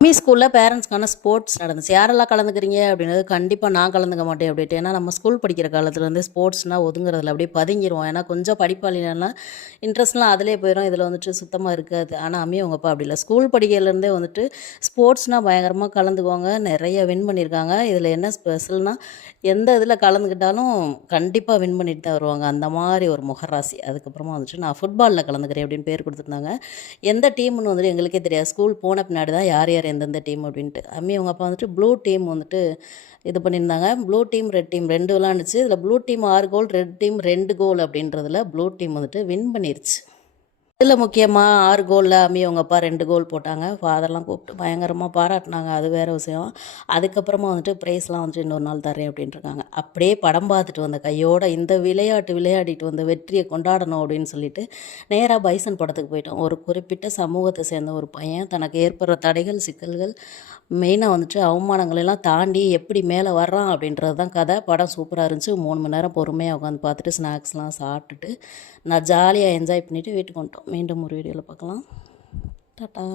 ஸ்கூலில் பேரண்ட்ஸ்க்கான ஸ்போர்ட்ஸ் நடந்துச்சு. யாரெல்லாம் கலந்துக்கிறீங்க அப்படின்னது, கண்டிப்பாக நான் கலந்துக்க மாட்டேன் அப்படின்ட்டு. ஏன்னா நம்ம ஸ்கூல் படிக்கிற காலத்துலேருந்து ஸ்போர்ட்ஸ்னால் ஒதுங்குறதில்ல, அப்படியே பதுங்கிடுவோம். ஏன்னா கொஞ்சம் படிப்பாளினா இன்ட்ரெஸ்ட்லாம் அதிலே போயிடும், இதில் வந்துட்டு சுத்தமாக இருக்காது. ஆனால் அம்மி அவங்க அப்பா அப்படி இல்லை, ஸ்கூல் படிக்கையிலேருந்தே வந்துட்டு ஸ்போர்ட்ஸ்னால் பயங்கரமாக கலந்துக்குவாங்க, நிறைய வின் பண்ணியிருக்காங்க. இதில் என்ன ஸ்பெஷல்னால் எந்த இதில் கலந்துக்கிட்டாலும் கண்டிப்பாக வின் பண்ணிட்டு தான் வருவாங்க, அந்த மாதிரி ஒரு முகராசி. அதுக்கப்புறமா வந்துட்டு நான் ஃபுட்பாலில் கலந்துக்கிறேன் அப்படின்னு பேர் கொடுத்துருந்தாங்க. எந்த டீம்னு வந்துட்டு எங்களுக்கே தெரியாது, ஸ்கூல் போன பின்னாடி தான் யார் யார் எந்தெந்த டீம் அப்படின்ட்டு. அம்மி அவங்க அப்பா வந்துட்டு ப்ளூ டீம் வந்துட்டு இது பண்ணியிருந்தாங்க. Blue team red team 2 விளாண்டுச்சு. இதில் ப்ளூ டீம் 6 கோல், ரெட் டீம் 2 கோல் அப்படின்றதுல ப்ளூ டீம் வந்துட்டு வின் பண்ணிருச்சு. இதில் முக்கியமாக 6 கோலில் அம்மி அவங்க அப்பா 2 கோல் போட்டாங்க. ஃபாதர்லாம் கூப்பிட்டு பயங்கரமாக பாராட்டினாங்க, அது வேறு விஷயம். அதுக்கப்புறமா வந்துட்டு ப்ரைஸ்லாம் வந்துட்டு இன்னொரு நாள் தரேன் அப்படின்ட்டுருக்காங்க. அப்படியே படம் பார்த்துட்டு வந்த கையோட இந்த விளையாட்டு விளையாடிட்டு வந்த வெற்றியை கொண்டாடணும் அப்படின்னு சொல்லிட்டு நேராக பைசன் படத்துக்கு போயிட்டோம். ஒரு குறிப்பிட்ட சமூகத்தை சேர்ந்த ஒரு பையன் தனக்கு ஏற்படுற தடைகள், சிக்கல்கள், மெயினாக வந்துட்டு அவமானங்கள் எல்லாம் தாண்டி எப்படி மேலே வர்றான் அப்படின்றது தான் கதை. படம் சூப்பராக இருந்துச்சு. 3 மணி நேரம் பொறுமையாக உட்காந்து பார்த்துட்டு ஸ்நாக்ஸ்லாம் சாப்பிட்டுட்டு நான் ஜாலியாக என்ஜாய் பண்ணிவிட்டு வீட்டுக்கு வந்துட்டோம். மீண்டும் ஒரு வீடியோவில் பார்க்கலாம். டாட்டா.